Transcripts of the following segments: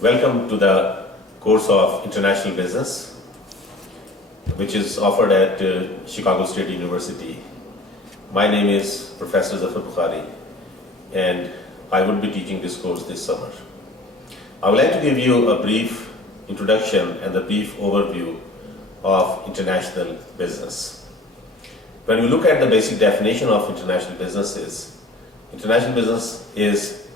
Welcome to the course of International Business, which is offered at Chicago State University. My name is Professor Zafar Bokhari, and I will be teaching this course this summer. I would like to give you a brief introduction and a brief overview of international business. When we look at the basic definition of international business is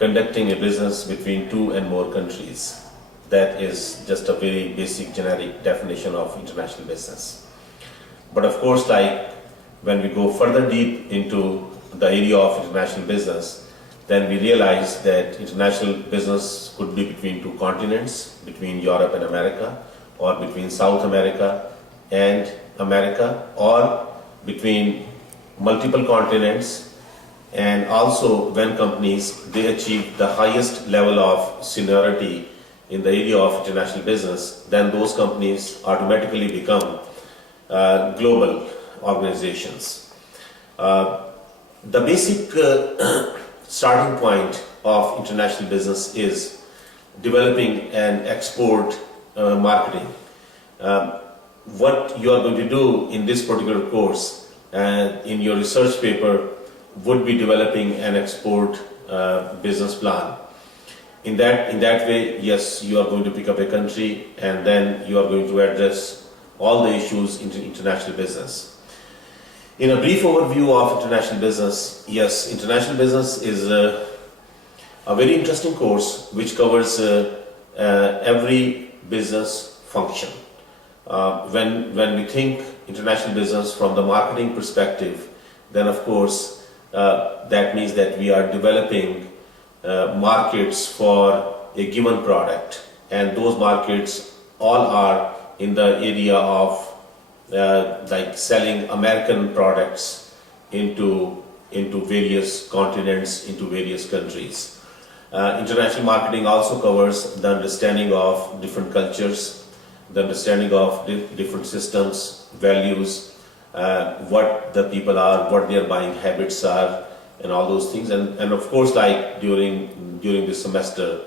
conducting a business between two and more countries. That is just a very basic generic definition of international business. But of course, like when we go further deep into the area of international business, then we realize that international business could be between two continents, between Europe and America, or between South America and America, or between multiple continents. And also when companies, they achieve the highest level of seniority in the area of international business, then those companies automatically become global organizations. The basic starting point of international business is developing an export marketing. What you are going to do in this particular course in your research paper would be developing an export business plan. In that way, yes, you are going to pick up a country and then you are going to address all the issues in international business. In a brief overview of international business, yes, international business is a very interesting course which covers every business function. When we think international business from the marketing perspective, then of course that means that we are developing markets for a given product, and those markets all are in the area of like selling American products into various continents, into various countries. International marketing also covers the understanding of different cultures, the understanding of different systems, values, what the people are, what their buying habits are, and all those things. And of course, like during this semester,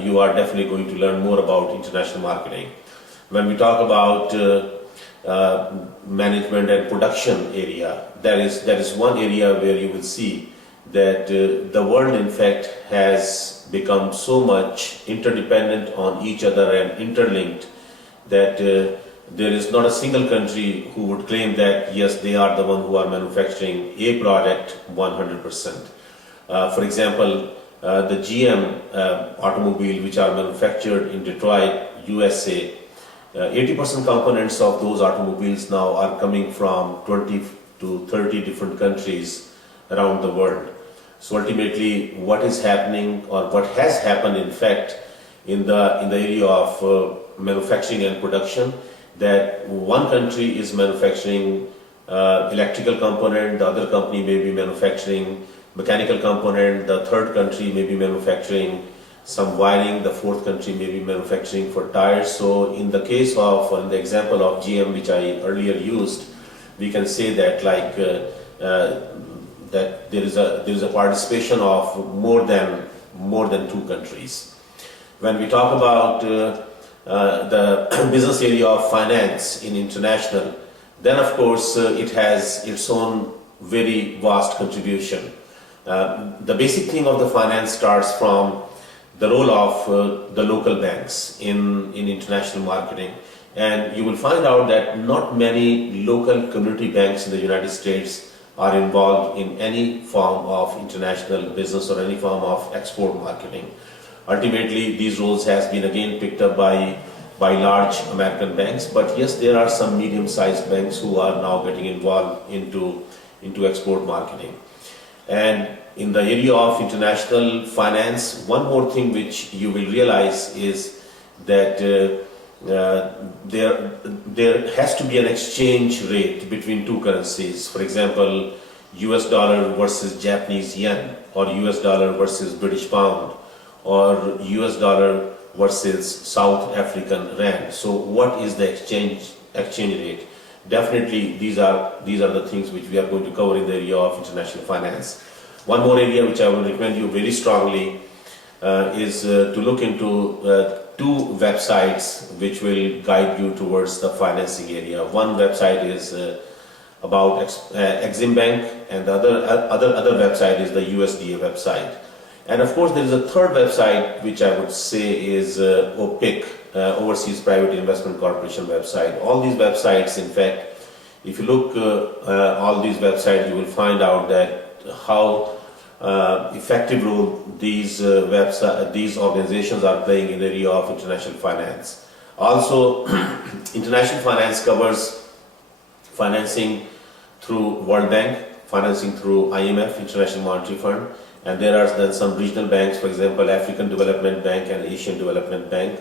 you are definitely going to learn more about international marketing. When we talk about management and production area, that is one area where you will see that the world in fact has become so much interdependent on each other and interlinked that there is not a single country who would claim that yes, they are the one who are manufacturing a product 100%. For example, the GM automobile which are manufactured in Detroit, USA, 80% components of those automobiles now are coming from 20 to 30 different countries around the world. So ultimately, what is happening, or what has happened in fact in the area of manufacturing and production, that one country is manufacturing electrical component, the other company may be manufacturing mechanical component, the third country may be manufacturing some wiring, the fourth country may be manufacturing for tires. So in the case of, in the example of GM which I earlier used, we can say that like that there is a participation of more than two countries. When we talk about the business area of finance in international, then of course it has its own very vast contribution. The basic thing of the finance starts from the role of the local banks in international marketing, and you will find out that not many local community banks in the United States are involved in any form of international business or any form of export marketing. Ultimately, these roles has been again picked up by large American banks, but yes, there are some medium-sized banks who are now getting involved into export marketing. And in the area of international finance, one more thing which you will realize is that there has to be an exchange rate between two currencies. For example, US dollar versus Japanese yen, or US dollar versus British pound, or US dollar versus South African rand. So what is the exchange rate? Definitely these are the things which we are going to cover in the area of international finance. One more area which I will recommend you very strongly is to look into two websites which will guide you towards the financing area. One website is about Exim Bank, and the other website is the USDA website. And of course, there is a third website which I would say is OPIC, Overseas Private Investment Corporation website. All these websites, in fact, if you look all these websites, you will find out that how effective role these organizations are playing in the area of international finance. Also, international finance covers financing through World Bank, financing through IMF, International Monetary Fund, and there are then some regional banks, for example, African Development Bank and Asian Development Bank.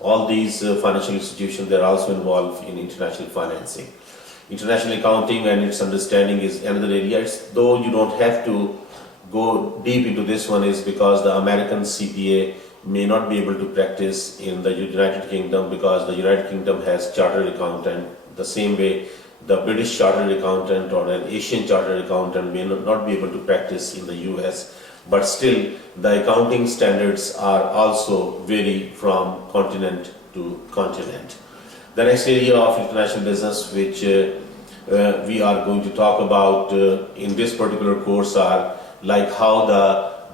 All these financial institutions, they are also involved in international financing. International accounting and its understanding is another area, though you don't have to go deep into this one, is because the American CPA may not be able to practice in the United Kingdom, because the United Kingdom has chartered accountant. The same way the British chartered accountant or an Asian chartered accountant may not be able to practice in the US, but still the accounting standards are also vary from continent to continent. The next area of international business which we are going to talk about in this particular course are like how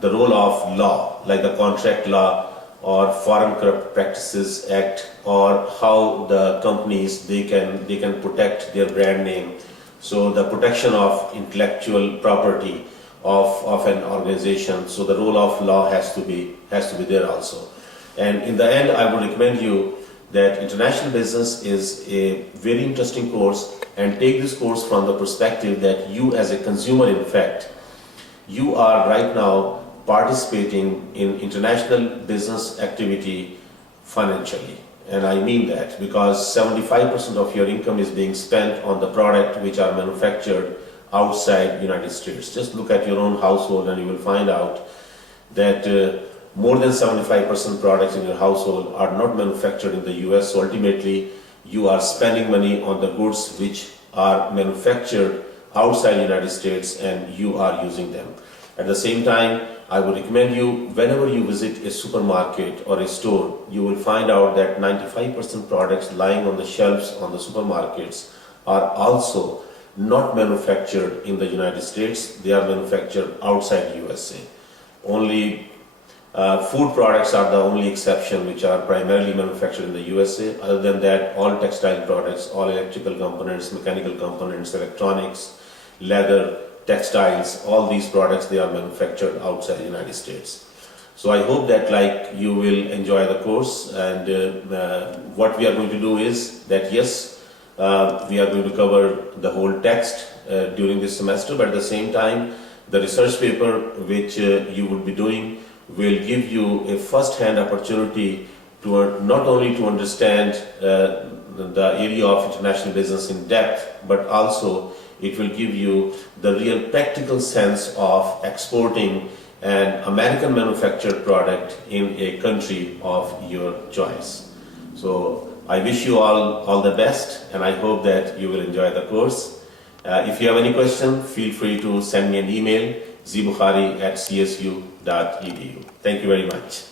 the role of law, like the contract law or Foreign Corrupt Practices Act, or how the companies they can protect their brand name. So the protection of intellectual property of an organization. So the role of law has to be there also. And in the end, I would recommend you that international business is a very interesting course, and take this course from the perspective that you as a consumer, in fact, you are right now participating in international business activity financially. And I mean that because 75% of your income is being spent on the product which are manufactured outside United States. Just look at your own household and you will find out that more than 75% products in your household are not manufactured in the US. So ultimately, you are spending money on the goods which are manufactured outside the United States, and you are using them. At the same time, I would recommend you, whenever you visit a supermarket or a store, you will find out that 95% products lying on the shelves on the supermarkets are also not manufactured in the United States. They are manufactured outside USA. Only food products are the only exception which are primarily manufactured in the USA. Other than that, all textile products, all electrical components, mechanical components, electronics, leather, textiles, all these products, they are manufactured outside the United States. So I hope that you will enjoy the course, and what we are going to do is that yes, we are going to cover the whole text during this semester, but at the same time the research paper which you will be doing will give you a first-hand opportunity to not only to understand the area of international business in depth, but also it will give you the real practical sense of exporting an American manufactured product in a country of your choice. So I wish you all the best, and I hope that you will enjoy the course. If you have any question, feel free to send me an email, zbokhari@csu.edu. Thank you very much.